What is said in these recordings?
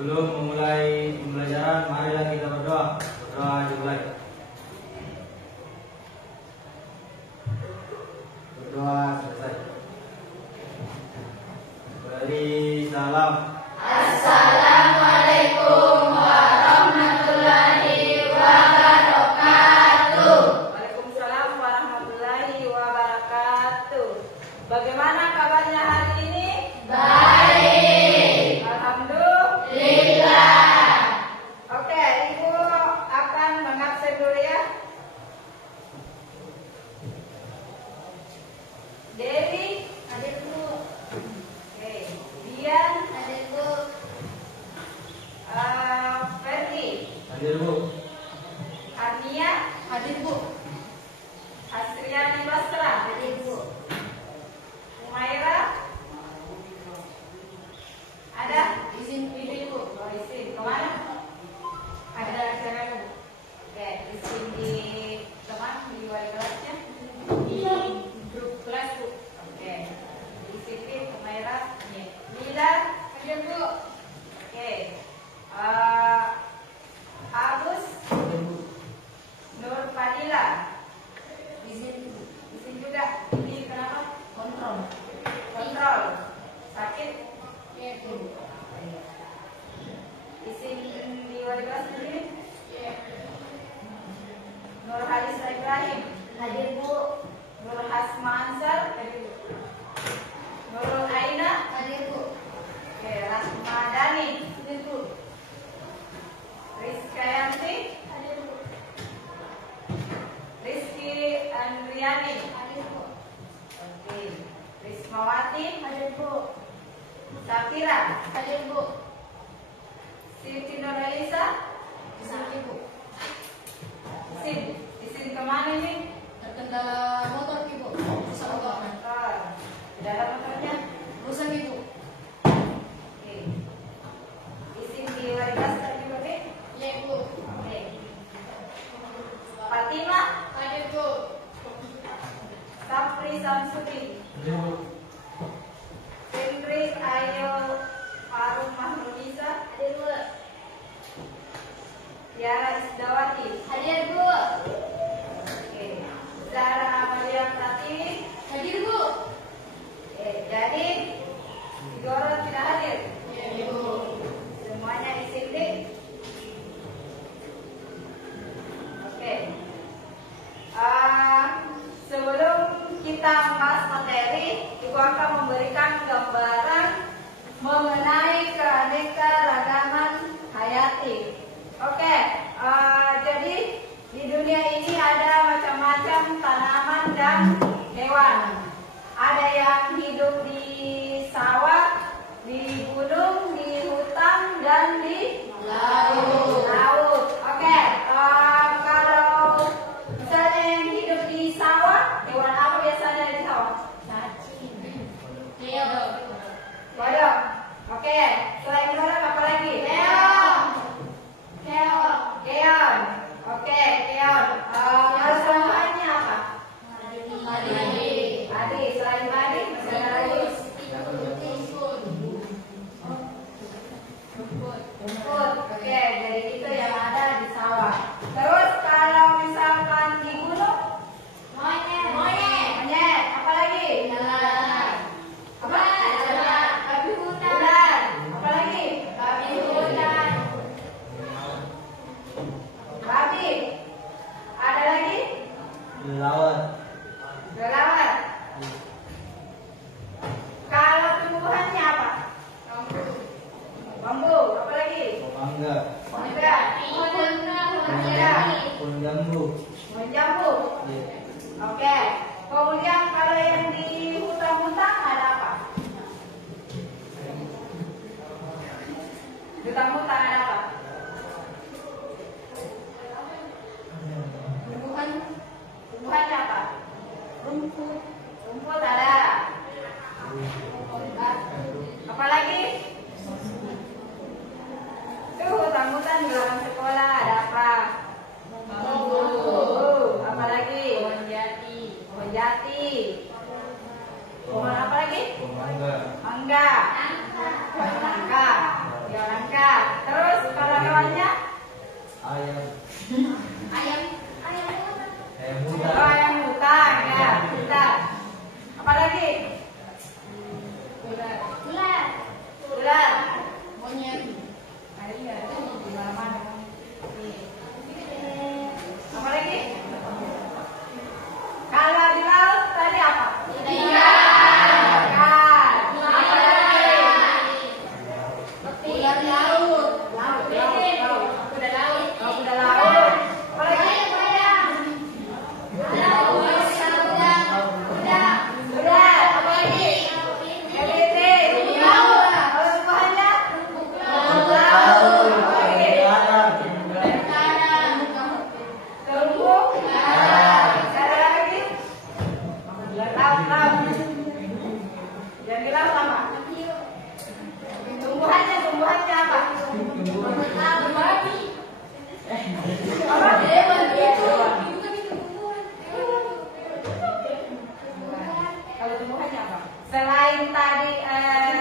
Sebelum memulai pembelajaran, marilah kita berdoa. Berdoa dimulai. Berdoa selesai. Beri salam. Assalamualaikum warahmatullahi wabarakatuh. Waalaikumsalam warahmatullahi wabarakatuh. Bagaimana kabarnya hari ini? Baik. Alhamdulillah. Oke, Ibu akan mengabsen dulu ya. Dewi, Hadir Bu. oke. Dian, Hadir Bu. Ferdi, Hadir Bu. Arnia, Hadir Bu. Astriani Basra, Hadir Bu. Umaira, ada? Izin Bu. Oh, izin kemana? Ada acara Bu. Oke, izin di kemana? Di wali kelasnya? Di grup kelas Bu. Oke, izin Umaira, Lila, Hadir Bu. oke. Agus, Nur Fadila, Izin Bu. izin juga. Ini kenapa? Kontrol. Kontrol. Sakit? Iya Bu. Izin di wali kelas sendiri. Iya. Nur Halisa Ibrahim, Hadir Bu. Nur Hasma Ansar, Nurul Aina, Hadir Bu. oke, Rasma Dani, Hadir Bu. Rizka Yanti, Hadir Bu. Rizky Andriani, Hadir Bu. oke, Rismawati, Hadir Bu. Safira, Hadir Bu. Siti Nurelisa, Hadir Bu. izin kemana ini? Terkendala motor Ibu. Rusak motor. Motor. Di dalam motornya? Rusak Ibu. Oke. Izin di wali kelas tadi berarti? Iya Bu. Oke. Fatima, Hadir Bu. Sapri Samsudi, Hadir Bu. Hendrik Ayo Farum Mahmudisa, Hadir Bu. Tiara Isdawati, Hadir Bu. oke. Zara Amalia Pratiwi, Hadir Bu. oke. Jadi Igoro tidak hadir. Iya Bu. Semuanya izin deh. Oke. Sebelum kita membahas materi, Ibu akan memberikan gambaran mengenai keanekaragaman hayati. Oke, jadi di dunia ini ada macam-macam tanaman dan hewan. Ada yang hidup di sawah, di gunung, di hutan, dan di laut. Oke, kalau misalnya yang hidup di sawah, hewan apa biasanya di sawah? Kodok. Oke, selain kodok apa lagi? Keong. Oke, keong. Kalau selainnya apa? Padi. Selain padi, masih ada lagi? Rumput. Oke, jadi itu yang ada di sawah. Terus kalau misalkan di gunung, monyet. Apa lagi? Apa? Babi hutan. Ular. Apa lagi? Babi hutan. Babi. Ada lagi? Lawan. Kelelawar. Kalau tumbuhannya apa? Bambu. Apa lagi? Mangga. Mangga. Pohon jambu. Pohon jambu. Iya. Oke. Kemudian kalau yang di hutan-hutan ada apa? Di hutan-hutan ada apa? Tumbuhannya apa? Rumput ada. Apa lagi? Tuh hutan-hutan di belakang sekolah ada apa? Apa lagi? Pohon jati. Pohon apa lagi? Mangga. Mangga. Pohon nangka. Ya, Bangka. Terus kawan-kawannya? Ayam. Ayam. Ayam Oh, hutan. ayam hutan ya, hutan. Apa lagi? Ular. Ular. Monyet. Nah, iya, itu di mana-mana. Apa lagi? Kalau di laut tadi apa? Ikan. Apa lagi? Ular laut. Kuda laut. Oh, kuda laut. Apa lagi? Kuda. Apa lagi? Kepiting. Kalau tumbuhannya? Apa lagi? Terumbu. Ada lagi? Laut. Yang di laut apa? Tumbuhannya apa? Kalau tumbuhannya apa? Selain tadi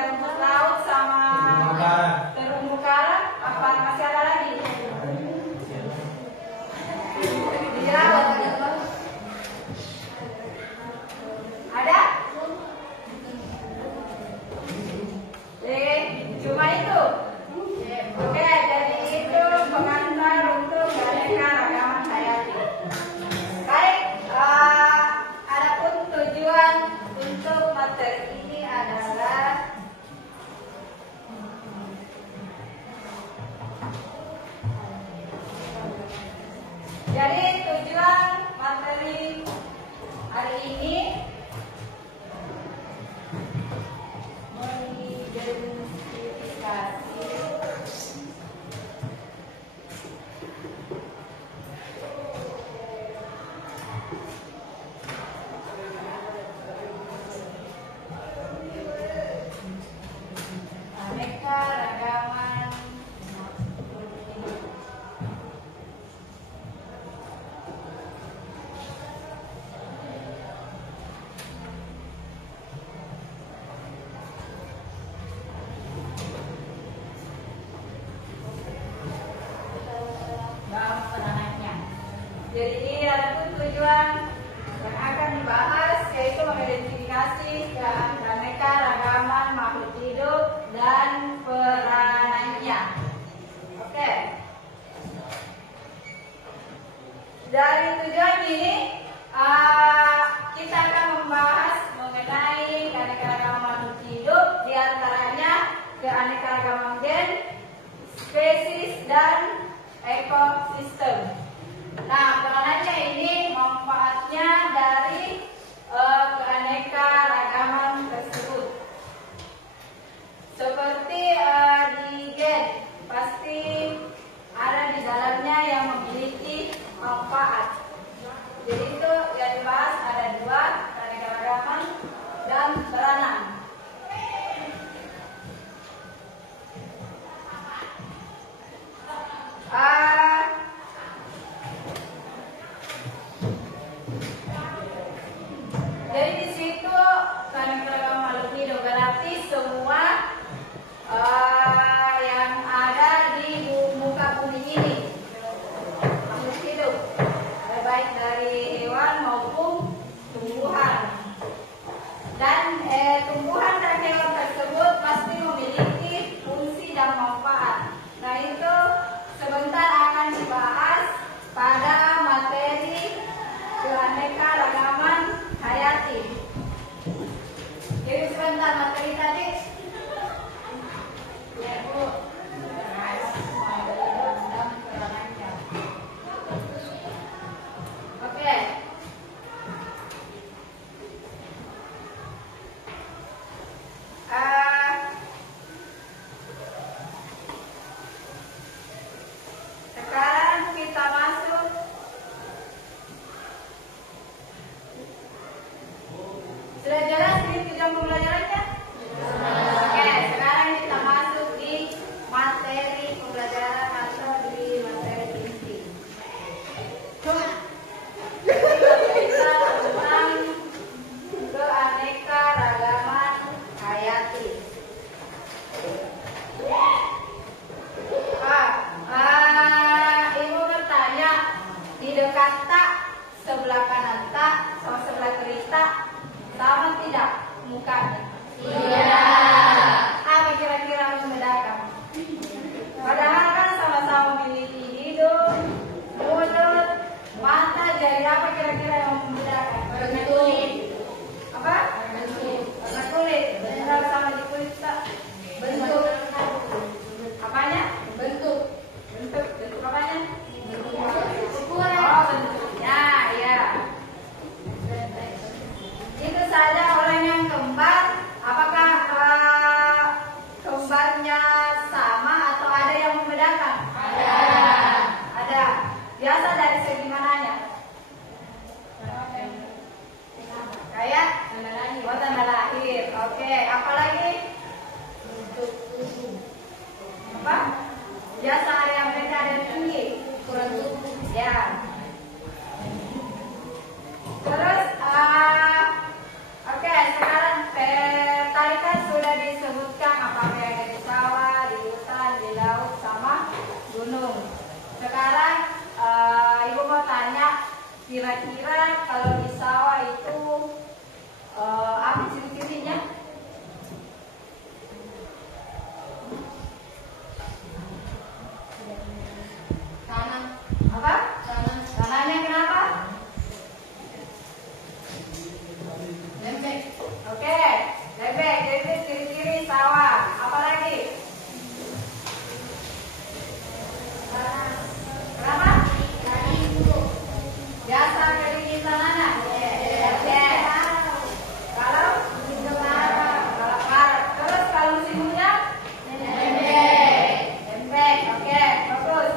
rumput laut sama terumbu karang, apa masih ada lagi? Di laut ada? Cuma itu. Oke, jadi itu pengantar untuk keanekaragaman hayati. Baik, adapun tujuan untuk materi ini adalah jadi tujuan materi hari ini mengidentifikasi keanekaragaman jadi ini adalah tujuan yang akan dibahas, yaitu mengidentifikasi keanekaragaman makhluk hidup dan peranannya. Oke. Dari tujuan ini kita akan membahas mengenai keanekaragaman makhluk hidup, diantaranya keanekaragaman gen, spesies, dan ekosistem. Nah, peranannya ini manfaatnya dari keanekaragaman tersebut. Seperti di gen, pasti ada di dalamnya yang memiliki manfaat. Jadi itu yang dibahas ada dua, keanekaragaman dan peranan. Jadi di situ keanekaragaman makhluk hidup berarti semua yang ada di muka bumi ini makhluk hidup, baik dari hewan maupun tumbuhan. Dan tumbuhan dan hewan tersebut pasti memiliki fungsi dan manfaat. Nah, itu sebentar akan dibahas pada materi keanekaragaman hayati. Jadi sebentar materi tadi. Ya, Bu. Oke. Sekarang kita masuk. Sudah jelas ini tujuan pembelajarannya? Oke, sekarang kita masuk di materi pembelajaran atau di materi inti. Kita tentang keanekaragaman hayati. tidak mukanya? Iya. Apa kira-kira membedakan? Padahal kan sama-sama memiliki hidung, mulut, mata, jadi apa kira-kira yang membedakan? Warna kulit. Apa? Warna kulit. Benar sama di kulit tak? Bentuk. Apanya? Bentuk. Bentuk apanya? Ukuran. Oh, bentuknya, ya. Itu saja orang yang kembar. Apakah kembarnya sama atau ada yang membedakan? Ada. Biasa dari segi mananya? Kayak tanda lahir. Oh, tanda lahir. Oke, apalagi? Bentuk tubuh. Apa? Biasa area mereka ada yang tinggi. Ukuran tubuh. Ya. Terus, oke, sekarang tadi kan sudah disebutkan apa yang ada di sawah, di hutan, di laut, sama gunung. Sekarang Ibu mau tanya, kira-kira kalau di sawah itu apa ciri-cirinya? Tanam. Apa? Tanam. Tanahnya kenapa? Lembek. Oke, lembek. Jadi ciri-ciri sawah. Apalagi? Kenapa? Biasa kering tanahnya. Oke. Kalau barat. Terus kalau musim hujan? Lembek. Oke, bagus.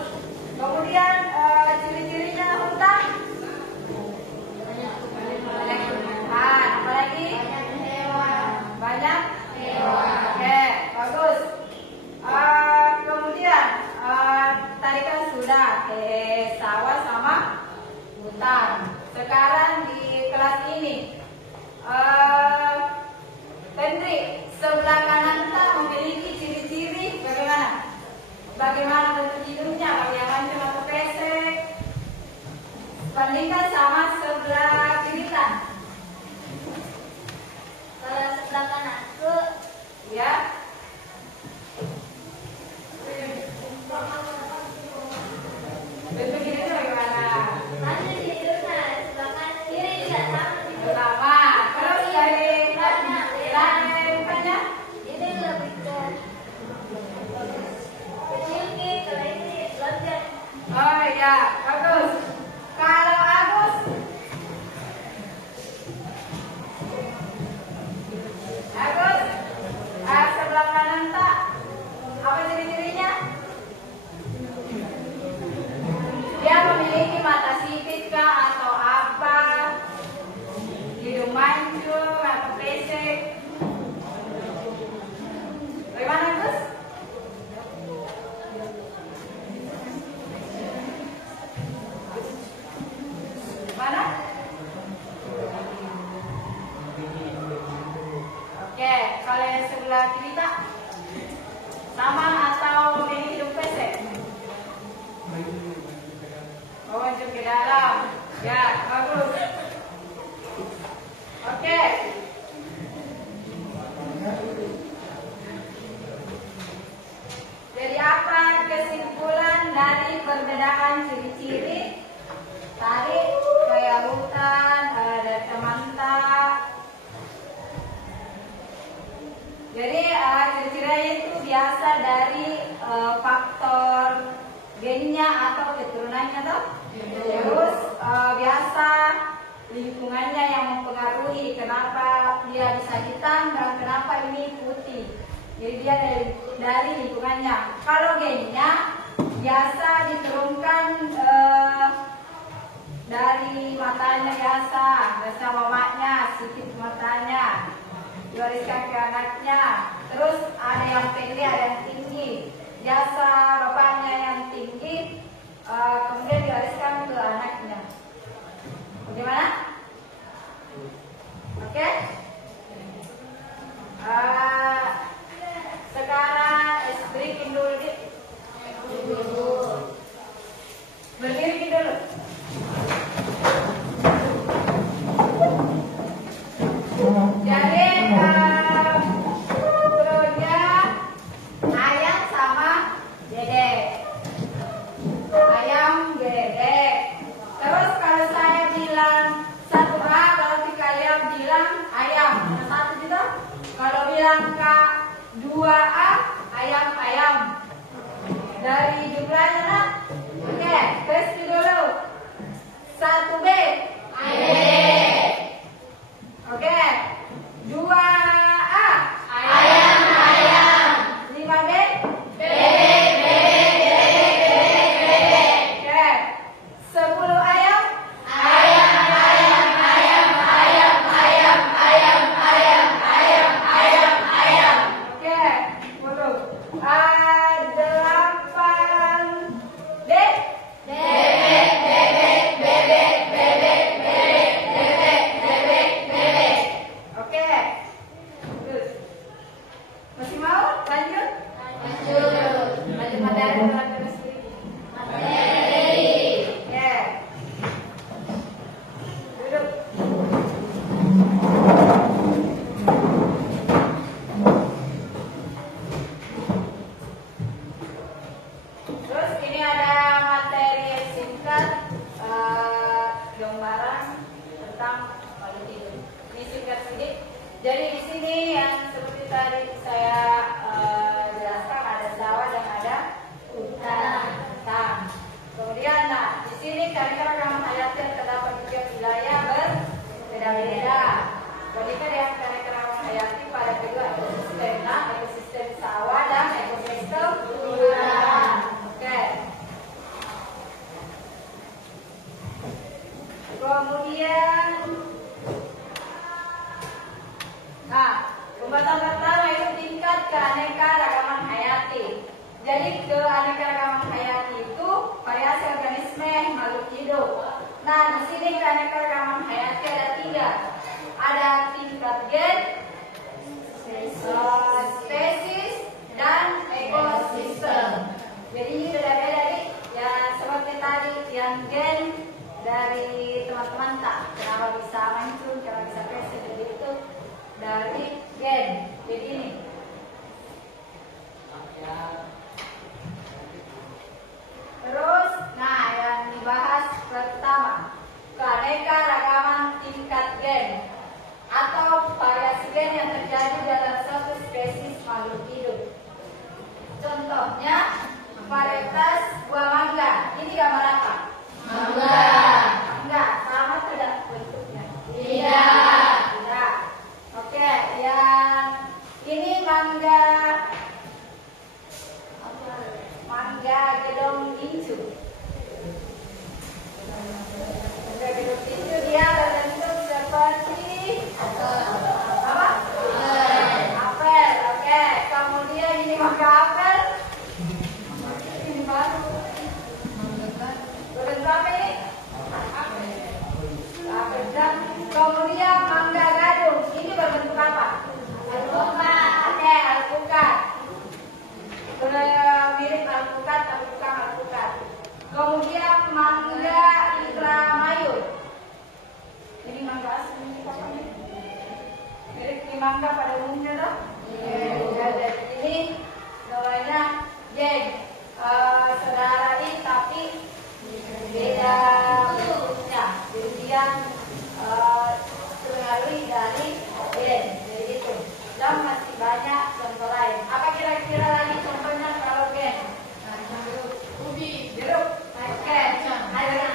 Kemudian ciri-cirinya hutan? Banyak tumbuhan. Apalagi? Banyak Oke, bagus. Kemudian tadi kan sudah sawah sama hutan. Sekarang di kelas ini, Hendrik, sebelah kanan kita memiliki ciri-ciri bagaimana? Bagaimana bentuk hidungnya? Bagaimana mancung atau pesek? Bandingkan sama sebelah kiri kita. Kalau sebelah kananku Ya. Bentuk hidungnya bagaimana? ada di hidungnya, sebelah kanan kiri tidak sama gitu. Sama. Terus dari depannya? Ini lebih ke kecil nih, kalau ini lonjong. Oh ya, bagus. Kalau Agus? Agus? Sebelah kanan tak? Apa ciri-cirinya? Dia memiliki mata sipit kah atau apa? Hidung mancung atau pesek? Bagaimana Gus? Mana? Oke, kalau yang sebelah kiri tak? Sama atau memiliki hidung pesek? Oh, mancung ke dalam. Ya, bagus. Oke. Jadi apa kesimpulan dari perbedaan ciri-ciri tadi kayak hutan, ada temanta. Jadi ciri-cirinya itu biasa dari faktor gennya atau keturunannya toh. Terus biasa lingkungannya yang mempengaruhi kenapa dia bisa hitam dan kenapa ini putih. Jadi dia dari lingkungannya. Kalau gennya biasa diturunkan dari matanya biasa mamanya sedikit matanya diwariskan ke anaknya. Terus ada yang pendek, ada yang tinggi. Biasa bapaknya yang tinggi, kemudian diwariskan ke anaknya. Bagaimana? Oke? Sekarang berikin dulu Dik. Berdiri dulu. Jadi angka 2A ayam-ayam. Dari jumlahnya nak? Oke, tes dulu. 1B oke, 2A ayam-ayam. 5B oke, 10 ayam oke, 10 8D oke, good. Masih mau lanjut? Lanjut materi terus. Oke. Duduk. Terus ini ada materi singkat gambaran tentang makhluk hidup. Ini singkat sedikit. Jadi di sini yang seperti tadi saya jelaskan ada sawah dan ada hutan. Kemudian, nah di sini keanekaragaman hayati yang terdapat di tiap wilayah berbeda-beda. Kemudian yang keanekaragaman hayati pada kedua ekosistem, nah ekosistem sawah dan ekosistem hutan. Oke. Kemudian, nah pembahasan pertama itu tingkat keanekaragaman hayati. Jadi keanekaragaman hayati itu variasi organisme makhluk hidup. Nah di sini keanekaragaman hayati ada 3. Ada tingkat gen, spesies, dan ekosistem. Jadi ini beda-beda nih. Ya seperti tadi yang gen dari teman-teman tak kenapa bisa muncul, kenapa bisa spesies, jadi itu dari gen. Jadi ini. Terus, nah yang dibahas pertama keanekaragaman tingkat gen atau variasi gen yang terjadi dalam suatu spesies makhluk hidup. Contohnya varietas buah mangga. Ini gambar apa? Mangga. Sama tidak bentuknya? Tidak. Oke, yang ini mangga gedong hijau. Mangga gedong hijau dia berbentuk seperti apa? Apel. Oke. Kemudian ini mangga apel. Ini baru. Berbentuk apa ini? Apel. Dan kemudian mangga gadung. Ini berbentuk apa? Alpukat. Oke, alpukat. Mirip alpukat tapi bukan alpukat. Kemudian mangga Indramayu. Ini mangga asli ini apa nih? Mirip di mangga pada umumnya toh? Jadi ini namanya gen. Saudara ini tapi beda bentuknya. Jadi dia terpengaruh dari gen. Jadi itu. Dan masih banyak contoh lain. Apa kira-kira lagi contohnya kalau gen? Jeruk. Oke. Ayo.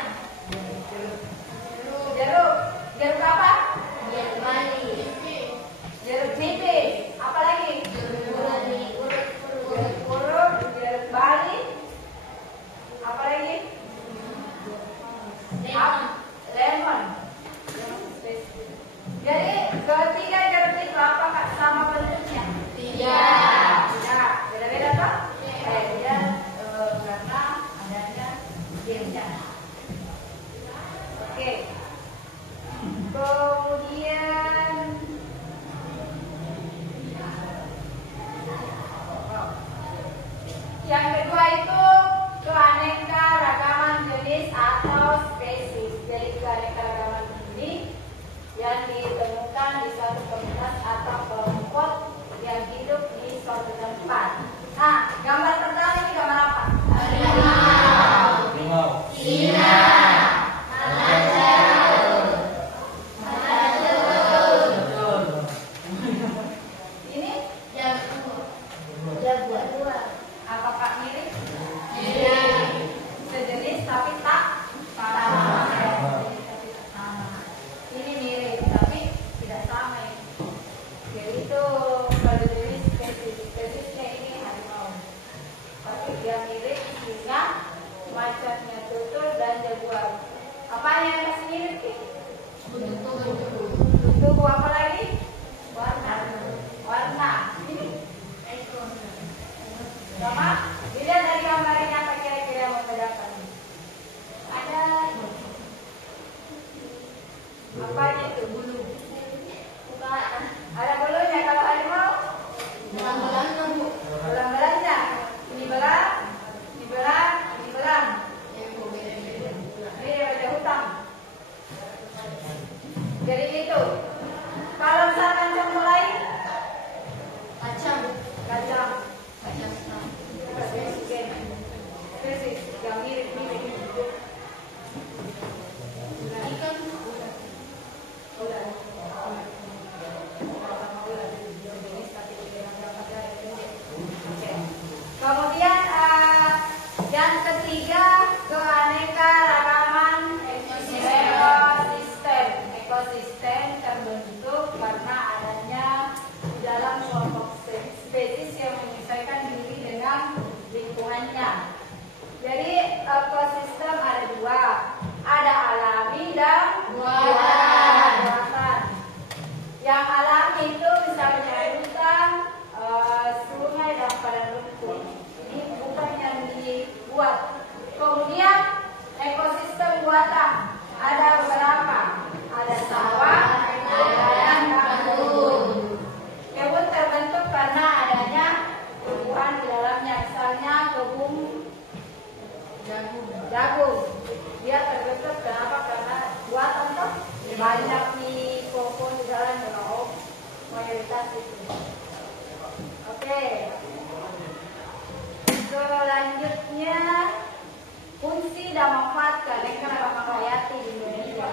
Jeruk apa? Jeruk Bali. Jeruk nipis. Apa lagi? Jeruk purut. Jeruk Bali. Apa lagi? Lemon. Jadi Yang alami itu misalnya hutan, sungai dan padang rumput. Ini bukan yang dibuat. Kemudian ekosistem buatan ada beberapa. Ada sawah, ladang, dan kebun. Kebun terbentuk karena adanya tumbuhan di dalamnya. Misalnya kebun jagung. Dia terbentuk kenapa? Karena buatan toh banyak di pohon di dalam mayoritas itu. Oke. Selanjutnya fungsi dan manfaat keanekaragaman hayati di Indonesia.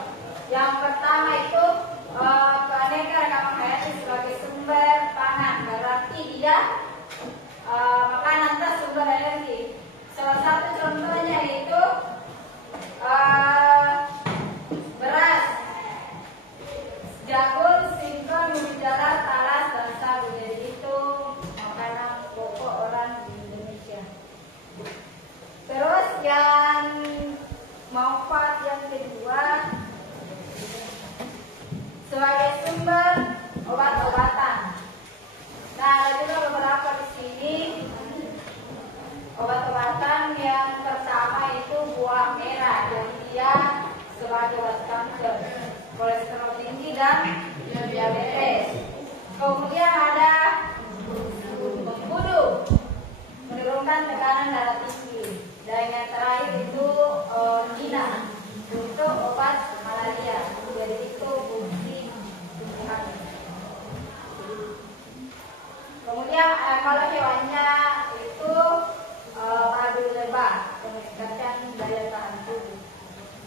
Yang pertama itu keanekaragaman hayati sebagai sumber pangan, berarti dia makanan plus sumber energi. Salah satu contohnya itu beras, jagung, singkong, mutiara, talas, dan sagu. Jadi itu makanan pokok orang di Indonesia. Terus yang manfaat yang kedua sebagai sumber obat-obatan. Nah, ada juga beberapa di sini obat-obatan. Yang pertama itu buah merah, jadi dia sebagai obat kanker, kolesterol tinggi dan diabetes. Kemudian ada mengkudu, menurunkan tekanan darah tinggi. Dan yang terakhir itu Nina untuk obat malaria. Jadi itu fungsi tumbuhan. Kemudian kalau hewannya itu madu lebah, meningkatkan daya tahan tubuh.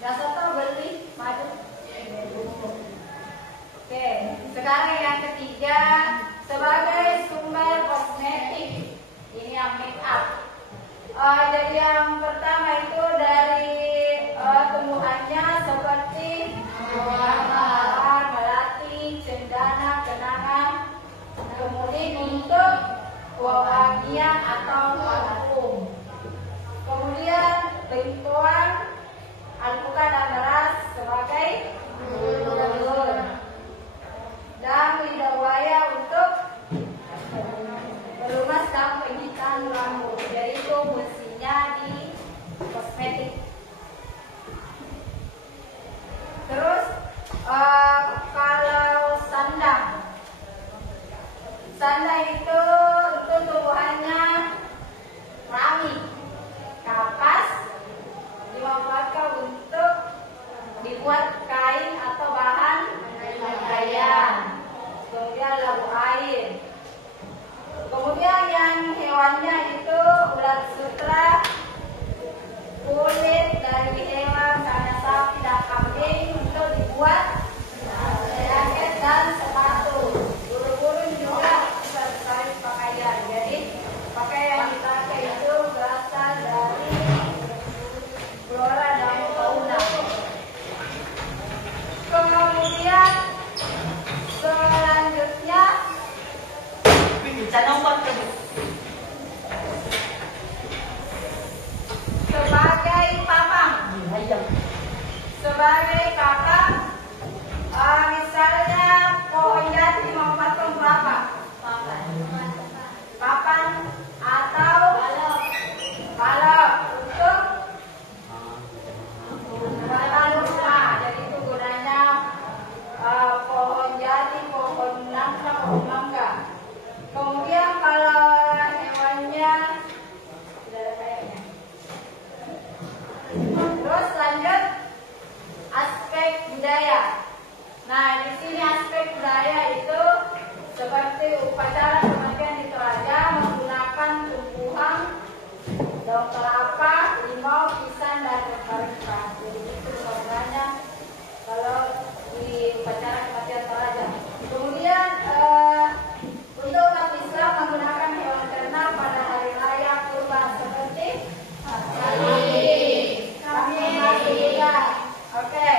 Soto beli madu. Oke, sekarang yang ketiga sebagai sumber kosmetik. Ini yang make up. Jadi yang pertama itu dari tumbuhannya seperti mawar, melati, cendana, kenanga. Kemudian untuk wangian atau parfum. Kemudian bengkoang, alpukat dan beras sebagai bulu. Dan lidah buaya untuk melumas dan penghitaan rambut. Jadi itu fungsinya di kosmetik. Terus kalau sandang itu tumbuhannya rami, kapas, dimanfaatkan untuk dibuat kain atau bahan pakaian. Kemudian labu air. Kemudian yang hewannya itu ular sutra, kulit dari hewan misalnya sapi dan kambing untuk dibuat jaket dan sepatu. Burung-burung juga bisa sekali pakaian. Jadi pakaian yang dipakai itu berasal dari flora dan fauna. Kemudian selanjutnya sebagai papan. Sebagai papan, misalnya pohon jati dimanfaatkan berapa? Papan atau balok untuk membangun rumah. Jadi itu gunanya pohon jati, pohon nangka, pohon mangga. Kemudian kalau hewannya tidak ada kayaknya. Terus lanjut aspek budaya. Nah, di sini aspek budaya itu seperti upacara kematian di Toraja menggunakan tumbuhan daun kelapa, limau, pisang, dan rempah-rempah. Jadi itu sebenarnya kalau di upacara kematian Toraja. Kemudian untuk umat Islam menggunakan hewan ternak pada hari raya kurban seperti kambing juga. Oke.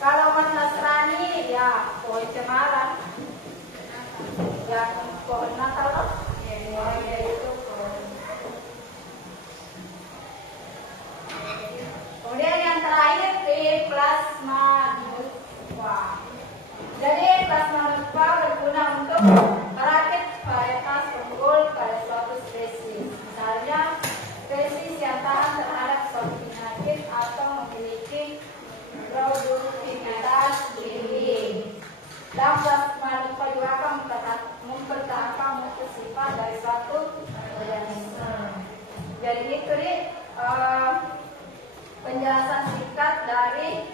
Kalau umat Nasrani ya pohon cemara, yang pohon Natal, itu pohon. Kemudian yang terakhir di plasma nutfah. Jadi plasma nutfah merakit varietas unggul pada suatu spesies. Misalnya, spesies yang tahan terhadap suatu penyakit atau memiliki produktivitas tinggi. Dapat memperjuangkan mempertahankan mutu sifat dari suatu organisme. Jadi itu nih penjelasan singkat dari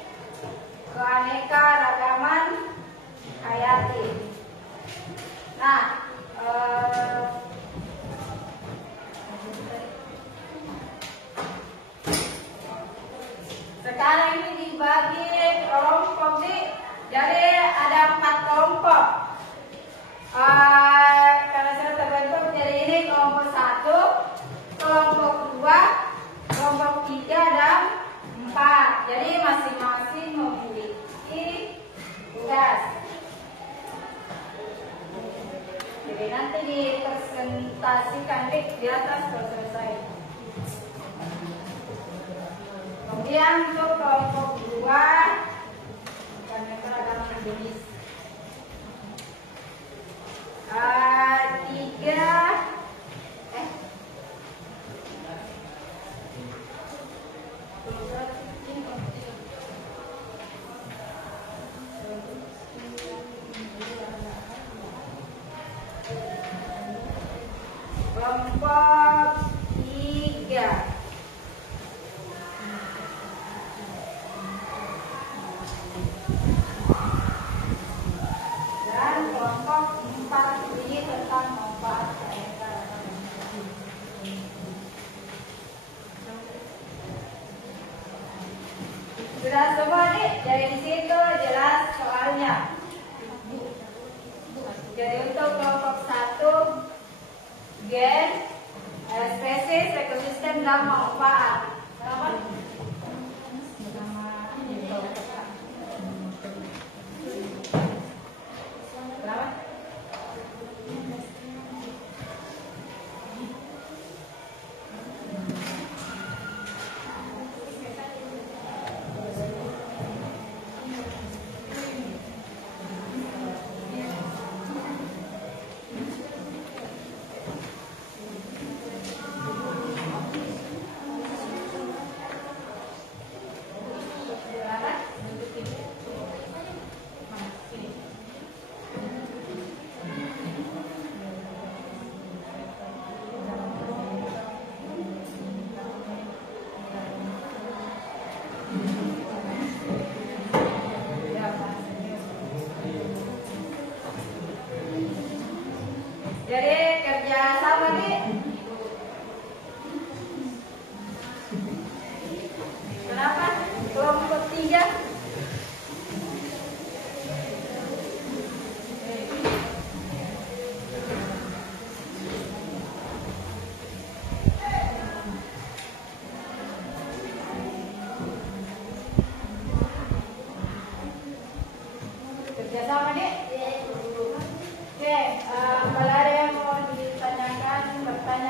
keanekaragaman hayati. Nah, sekarang ini dibagi kelompok nih. Jadi ada 4 kelompok. Karena sudah terbentuk, jadi ini kelompok 1, kelompok 2, kelompok 3 dan 4. Jadi masing-masing memiliki tugas. Jadi nanti dipresentasikan di atas kalau selesai. Kemudian untuk kelompok 2 keanekaragaman jenis. 3. Kelompok 3. Dan kelompok 4 ini tentang manfaat keanekaragaman. Sudah semua nih, dari situ jelas soalnya. Jadi untuk kelompok 1, gen, spesies, ekosistem dan manfaat. Jadi kerja sama nih. Kenapa? Kelompok 3. Kerja sama nih. Oke, kalau ada yang mau ditanyakan, bertanya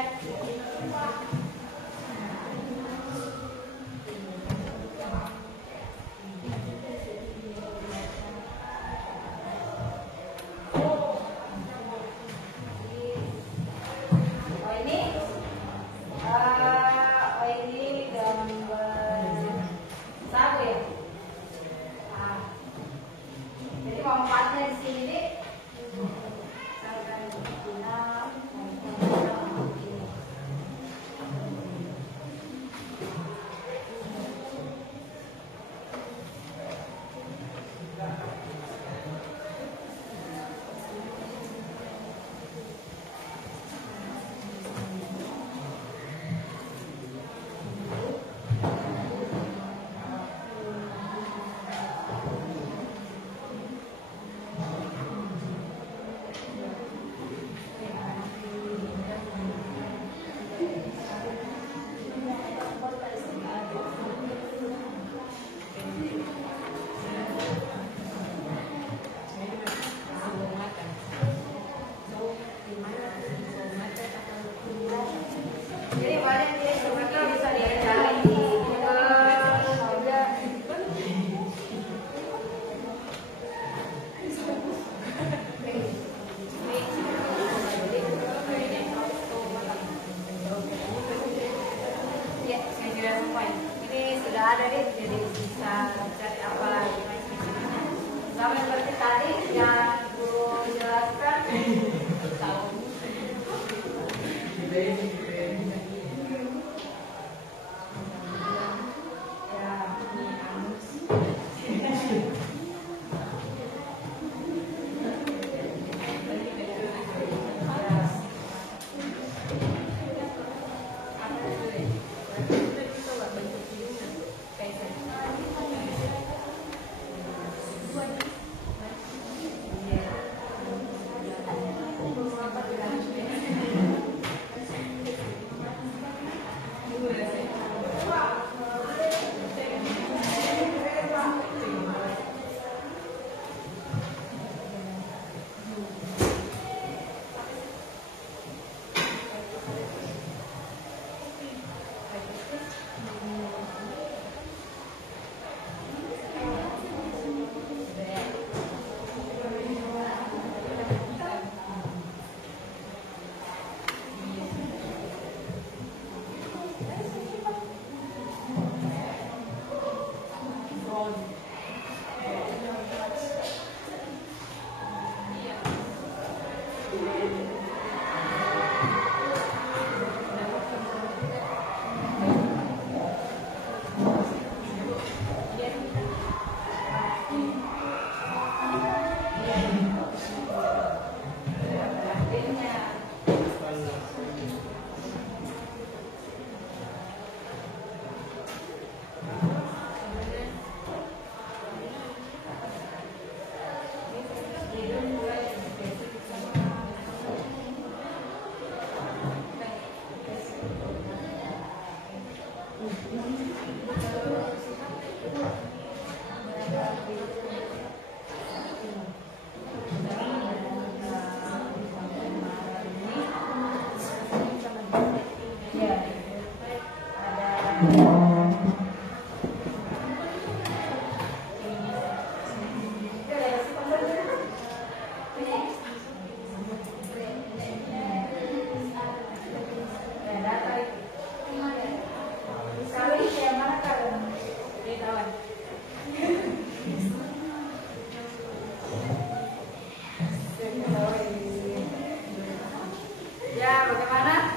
Ya, bagaimana?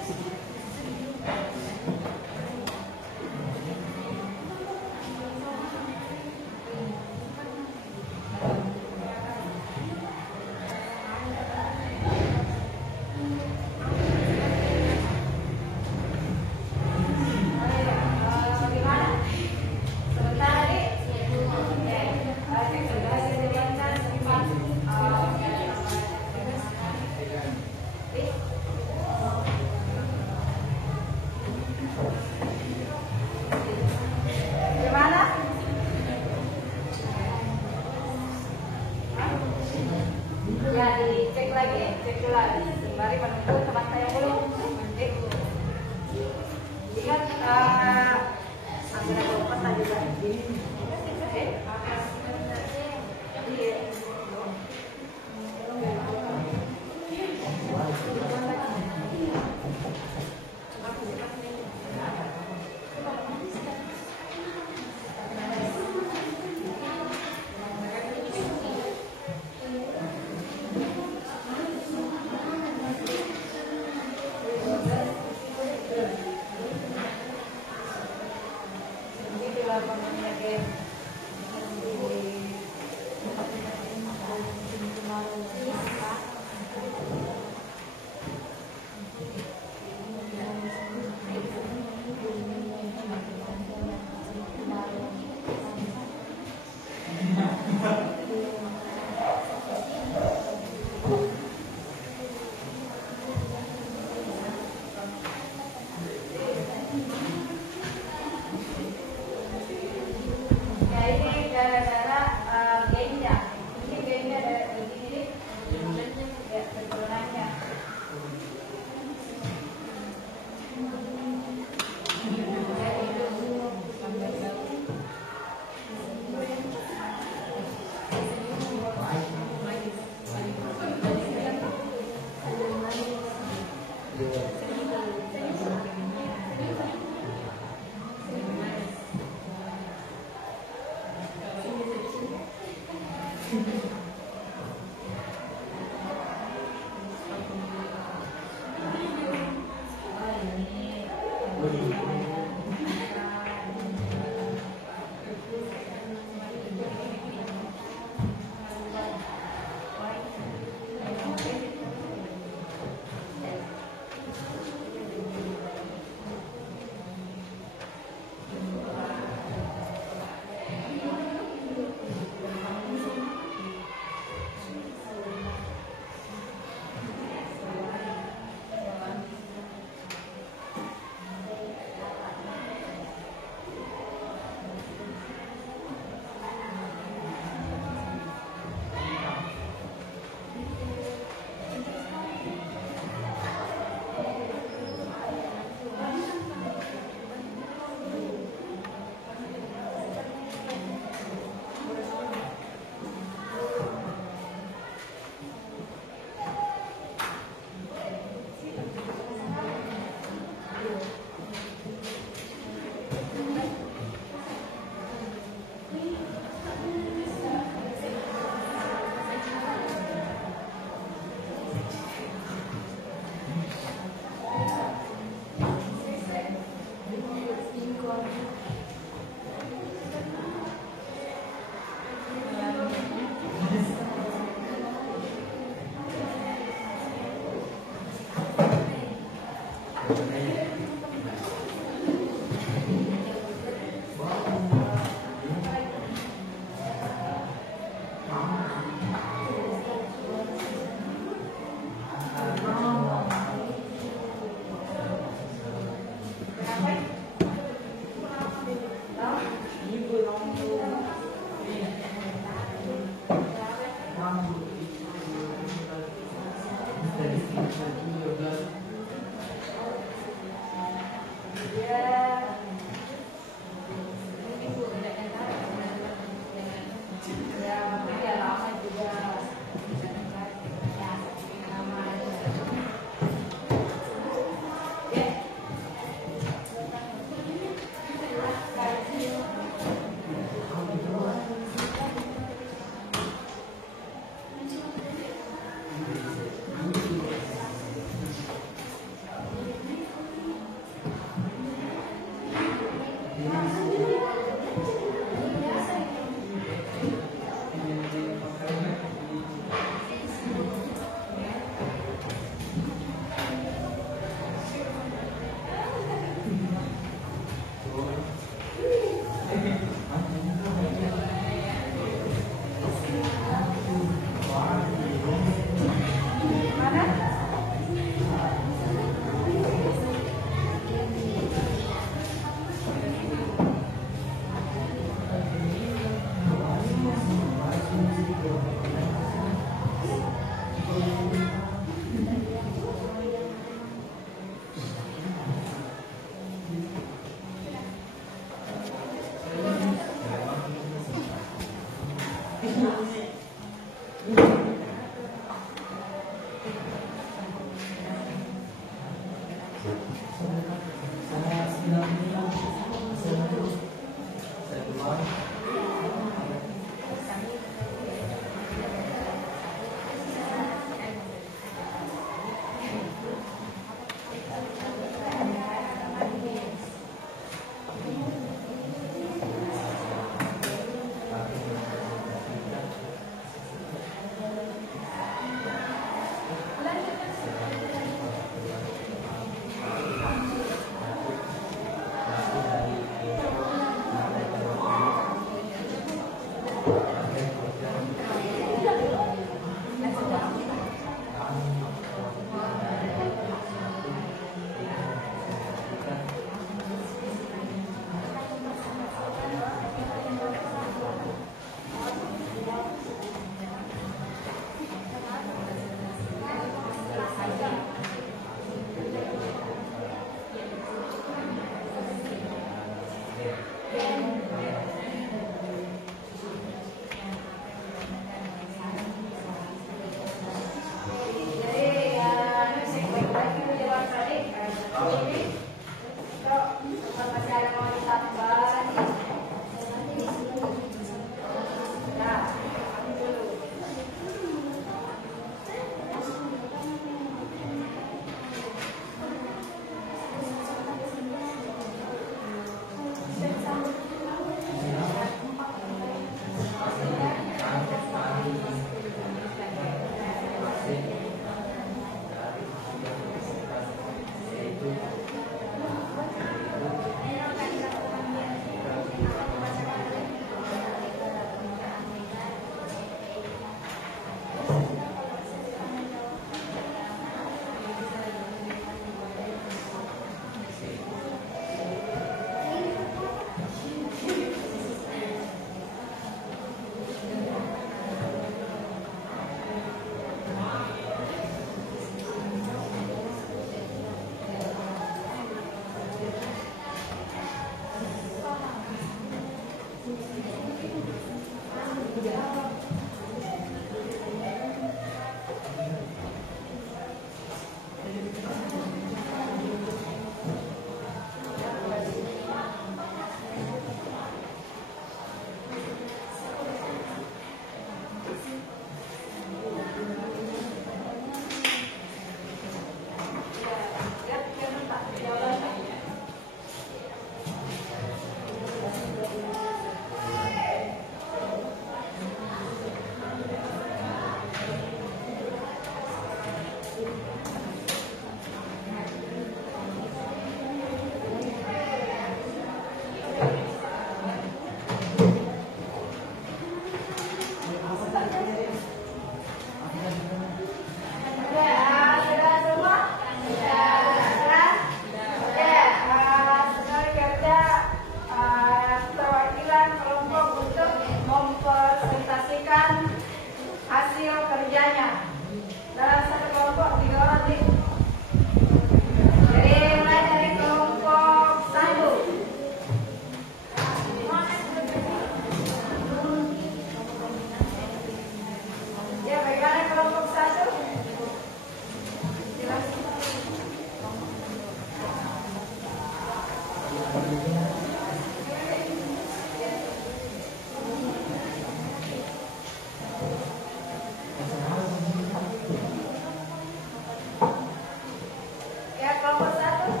Ya, kelompok 1.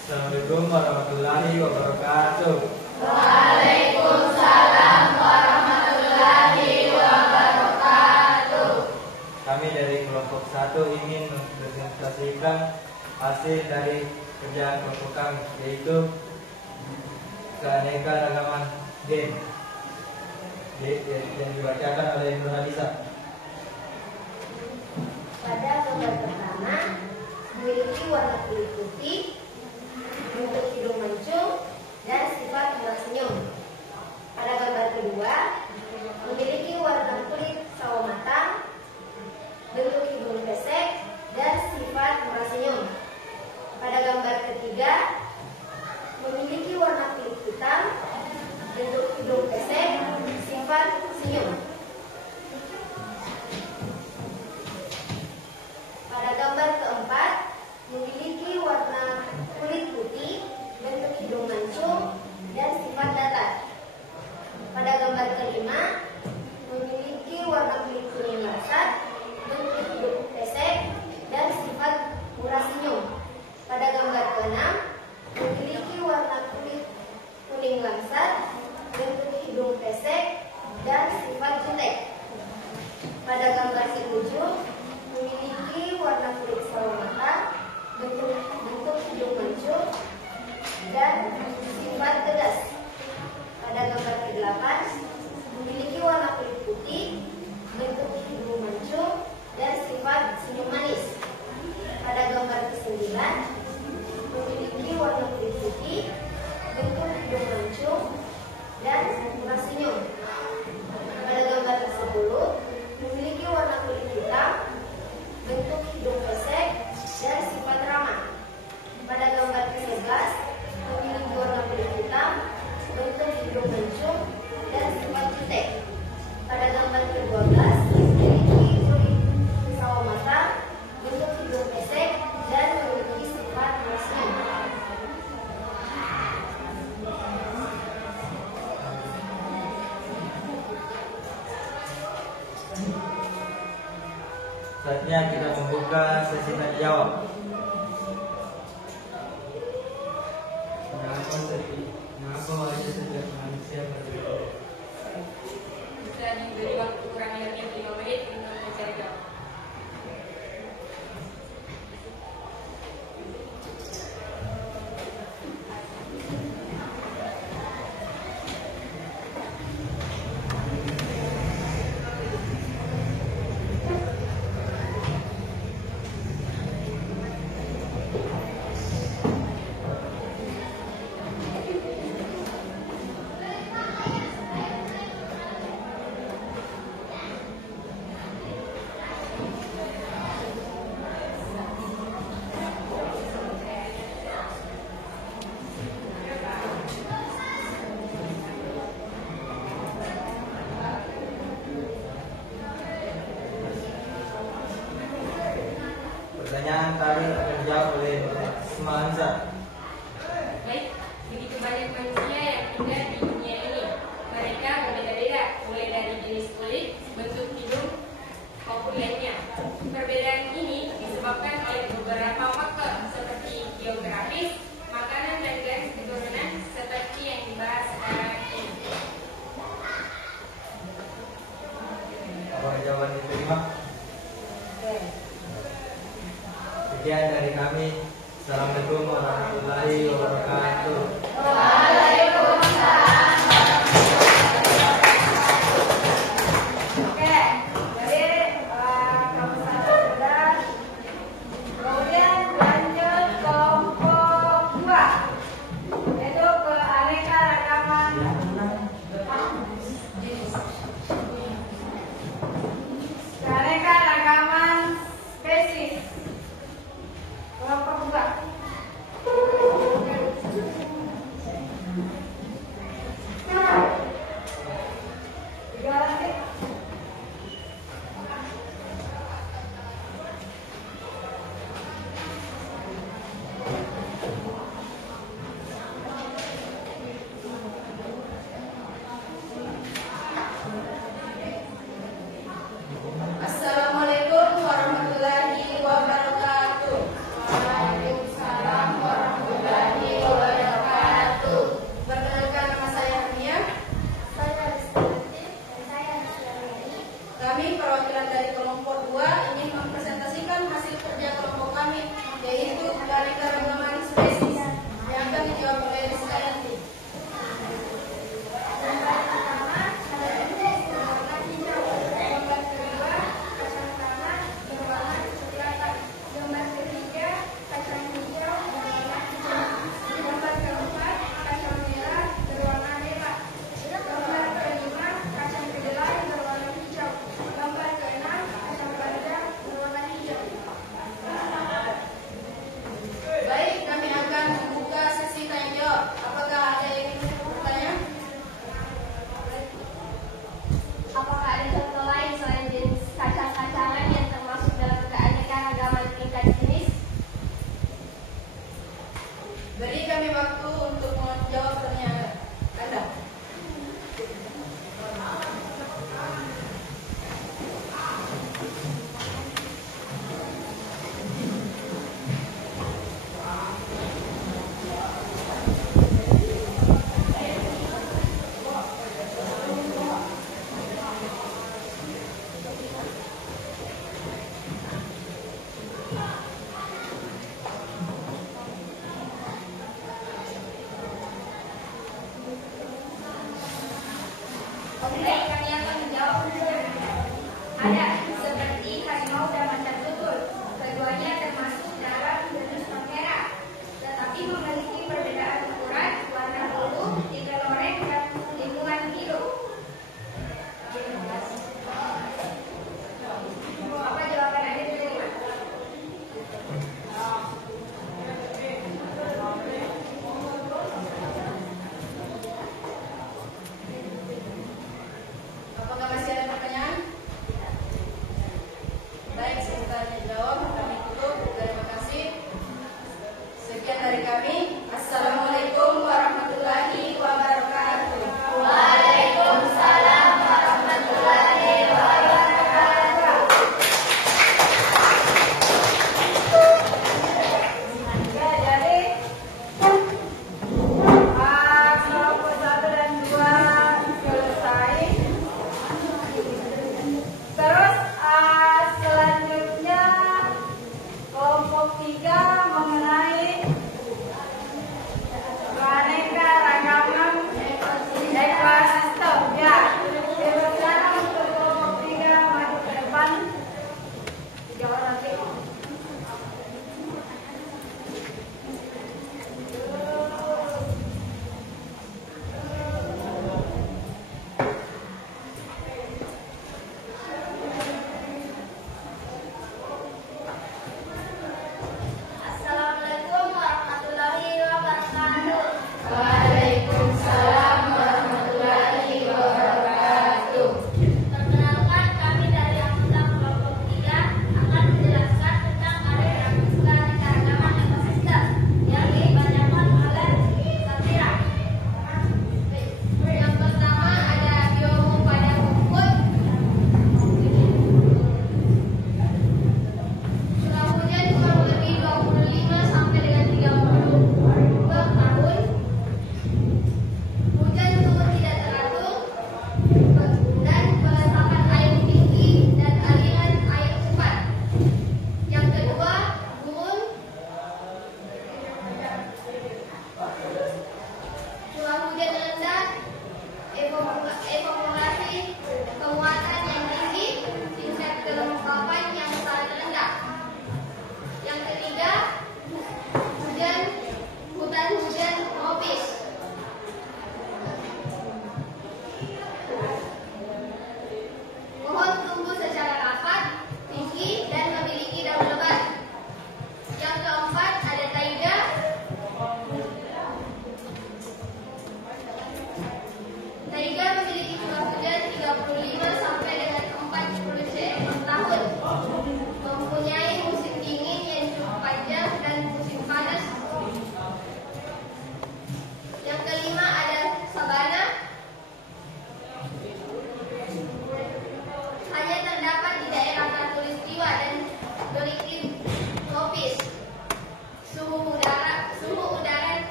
Assalamualaikum warahmatullahi wabarakatuh. Waalaikumsalam warahmatullahi wabarakatuh. Kami dari kelompok 1 ingin mempresentasikan hasil dari kerjaan kelompok kami, yaitu keanekaragaman gen yang dibacakan oleh Nur Hadisa. Pada gambar pertama memiliki warna kulit putih, bentuk hidung mancung, dan sifat tersenyum. Pada gambar kedua memiliki warna kulit sawo matang, bentuk hidung pesek, dan sifat tersenyum. Pada gambar ketiga memiliki warna kulit hitam, bentuk hidung pesek, sifat senyum. Pada gambar keempat memiliki warna kulit putih, bentuk hidung mancung, dan sifat datar. Pada gambar kelima memiliki warna kulit kuning langsat, bentuk hidung pesek, dan sifat murah senyum. Pada gambar keenam memiliki warna kulit kuning langsat, bentuk hidung pesek, dan sifat jutek. Pada gambar ketujuh memiliki warna kulit sawo matang, bentuk hidung mancung, dan sifat tegas. Pada gambar ke-8 memiliki warna kulit putih, bentuk hidung mancung, dan sifat senyum manis. Pada gambar ke-9 memiliki warna kulit putih, bentuk hidung mancung, dan murah senyum. Pada gambar ke-10 memiliki warna kulit hitam, bentuk hidung pesek, dan sifat ramah. Pada gambar ke-11 memiliki warna kulit hitam, bentuk hidung mancung, dan sifat jutek. Pada gambar ke-12 memiliki kulit sawo matang, bentuk hidung pesek, dan memiliki sifat senyum. Saatnya kita membuka sesi tanya jawab. Mengapa wajah setiap manusia berbeda? Bisa diberi waktu kurang lebih 5 menit untuk mencari jawab. Pertanyaan tadi akan dijawab oleh Semansa. Baik, begitu banyak manusia yang tinggal di dunia ini. Mereka berbeda-beda, mulai dari jenis kulit, bentuk hidung, maupun lainnya. Perbedaan ini disebabkan oleh beberapa faktor seperti geografis, makanan, dan garis keturunan seperti yang dibahas sekarang ini. Apakah jawaban diterima? Oke. Sekian dari kami. Assalamualaikum warahmatullahi wabarakatuh. Waalaikumsalam. Oke, jadi kelompok 1 sudah. Kemudian lanjut kelompok 2, yaitu keanekaragaman jenis. Keanekaragaman spesies. Kelompok 2.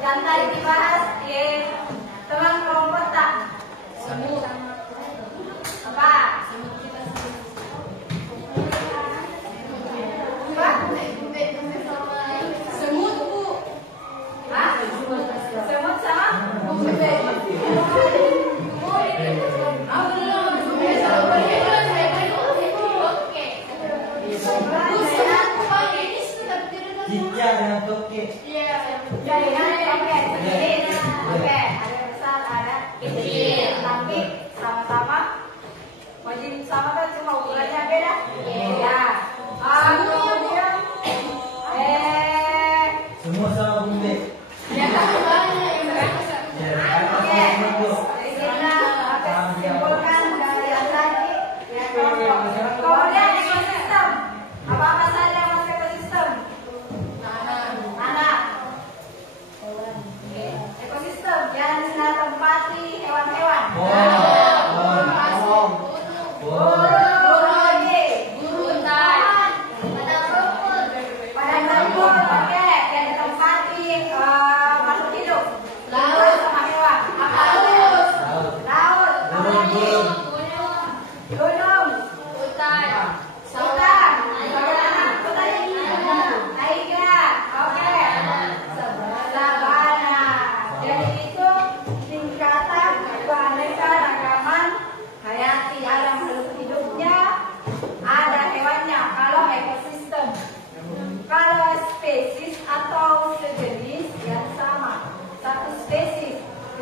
Yang tadi dibahas di teman kelompok tak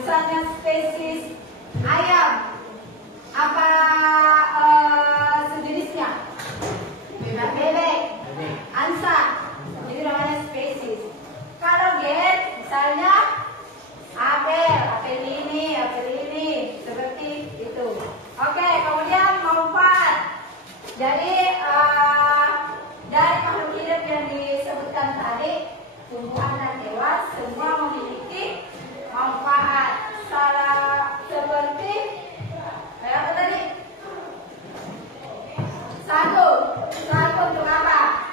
misalnya spesies ayam, apa sejenisnya? Bebek, angsa, jadi namanya spesies. Kalau gen, misalnya apel ini, seperti itu. Oke, kemudian manfaat. Jadi dari makhluk hidup yang disebutkan tadi, tumbuhan dan hewan semua memiliki manfaat. Salah seperti apa tadi? Satu untuk apa?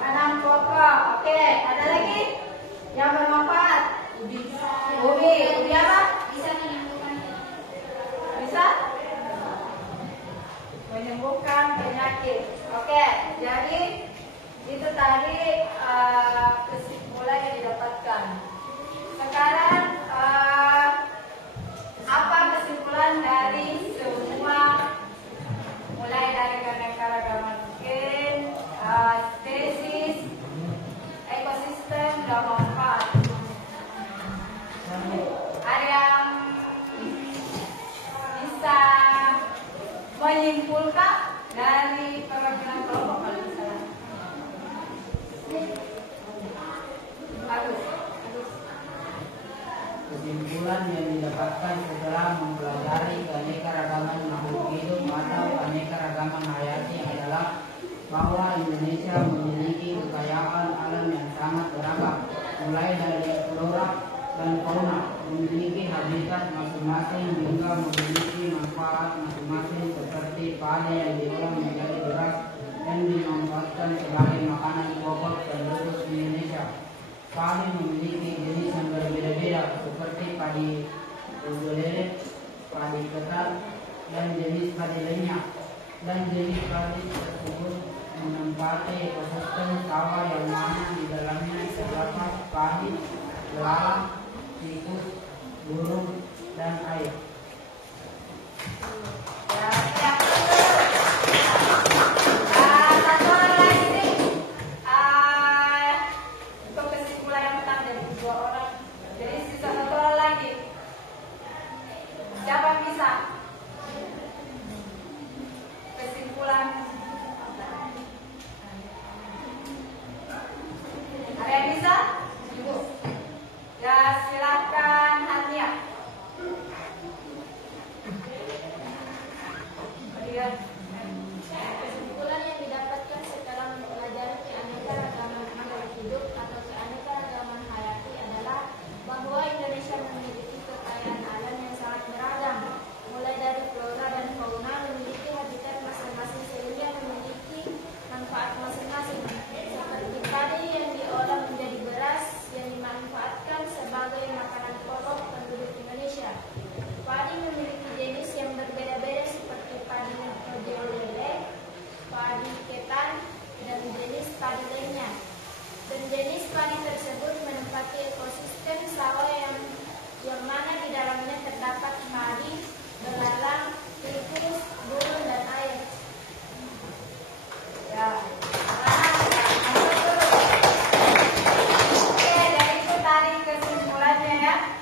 Menanam pokok. Oke, ada lagi yang bermanfaat. Ubi apa? Bisa menyembuhkan penyakit. Oke, jadi itu tadi kesimpulan yang didapatkan. Sekarang apa kesimpulan dari semua, mulai dari keanekaragaman gen, spesies, ekosistem, dan manfaat? Ada yang bisa menyimpulkan dari perwakilan kelompok kalau misalnya? Bagus. Kesimpulan yang didapatkan setelah mempelajari keanekaragaman makhluk hidup atau keanekaragaman hayati adalah bahwa Indonesia memiliki kekayaan alam yang sangat beragam, mulai dari flora dan fauna, memiliki habitat masing-masing hingga memiliki manfaat masing-masing seperti padi yang diolah menjadi beras dan dimanfaatkan sebagai makanan pokok penduduk Indonesia. Padi memiliki jenis yang berbeda-beda seperti padi udolele, padi ketan, dan jenis padi lainnya. Dan jenis padi tersebut menempati ekosistem sawah yang mana di dalamnya terdapat padi, belalang, tikus, burung, dan air. Satu orang lagi nih. Untuk kesimpulan yang pertama dari 2 orang. Jadi sisa 1 orang lagi. Siapa yang bisa? Kesimpulan. Ada yang bisa? Ibu. Ya silakan Hania. Kesimpulan yang didapatkan setelah mempelajari keanekaragaman makhluk hidup atau keanekaragaman hayati adalah bahwa Indonesia memiliki kekayaan alam yang sangat beragam, mulai dari flora dan fauna memiliki habitat masing-masing sehingga memiliki manfaat masing-masing, seperti padi yang diolah menjadi beras yang dimanfaatkan sebagai makanan pokok penduduk Indonesia. Padi memiliki jenis yang berbeda-beda seperti padi udolele, padi ketan, dan jenis padi lainnya. Dan jenis padi tersebut menempati ekosistem sawah yang mana di dalamnya terdapat padi, belalang, tikus, burung, dan air. Ya. Oke, jadi itu tadi kesimpulannya ya.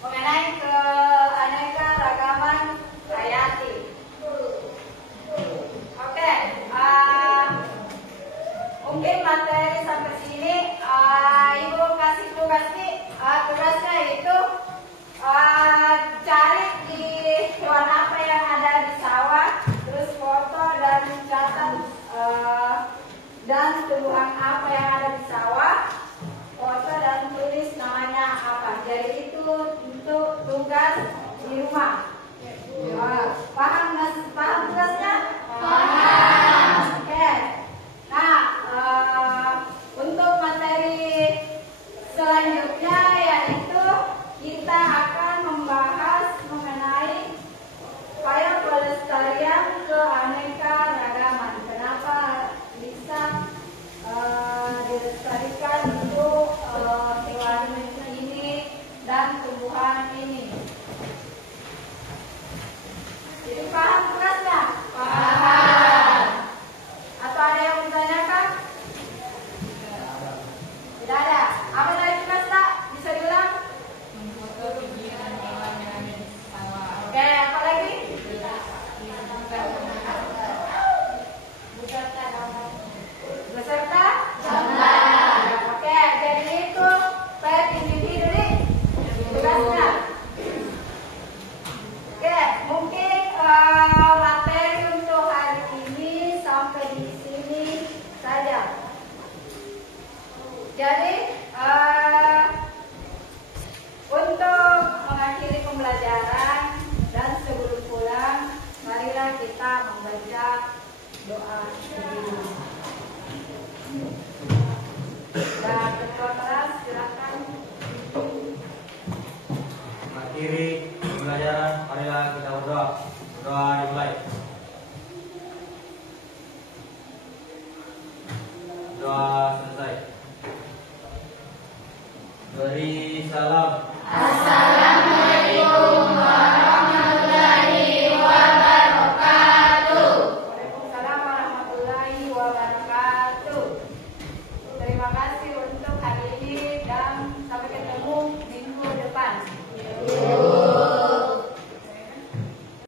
Mengenai keanekaragaman hayati. Oke, mungkin materi sampai sini. Ibu kasih tugas nih. Tugasnya itu cari di hewan apa yang ada di sawah, terus foto dan catat dan tumbuhan apa yang ada di sawah, foto dan tulis namanya apa. Jadi itu untuk tugas di rumah.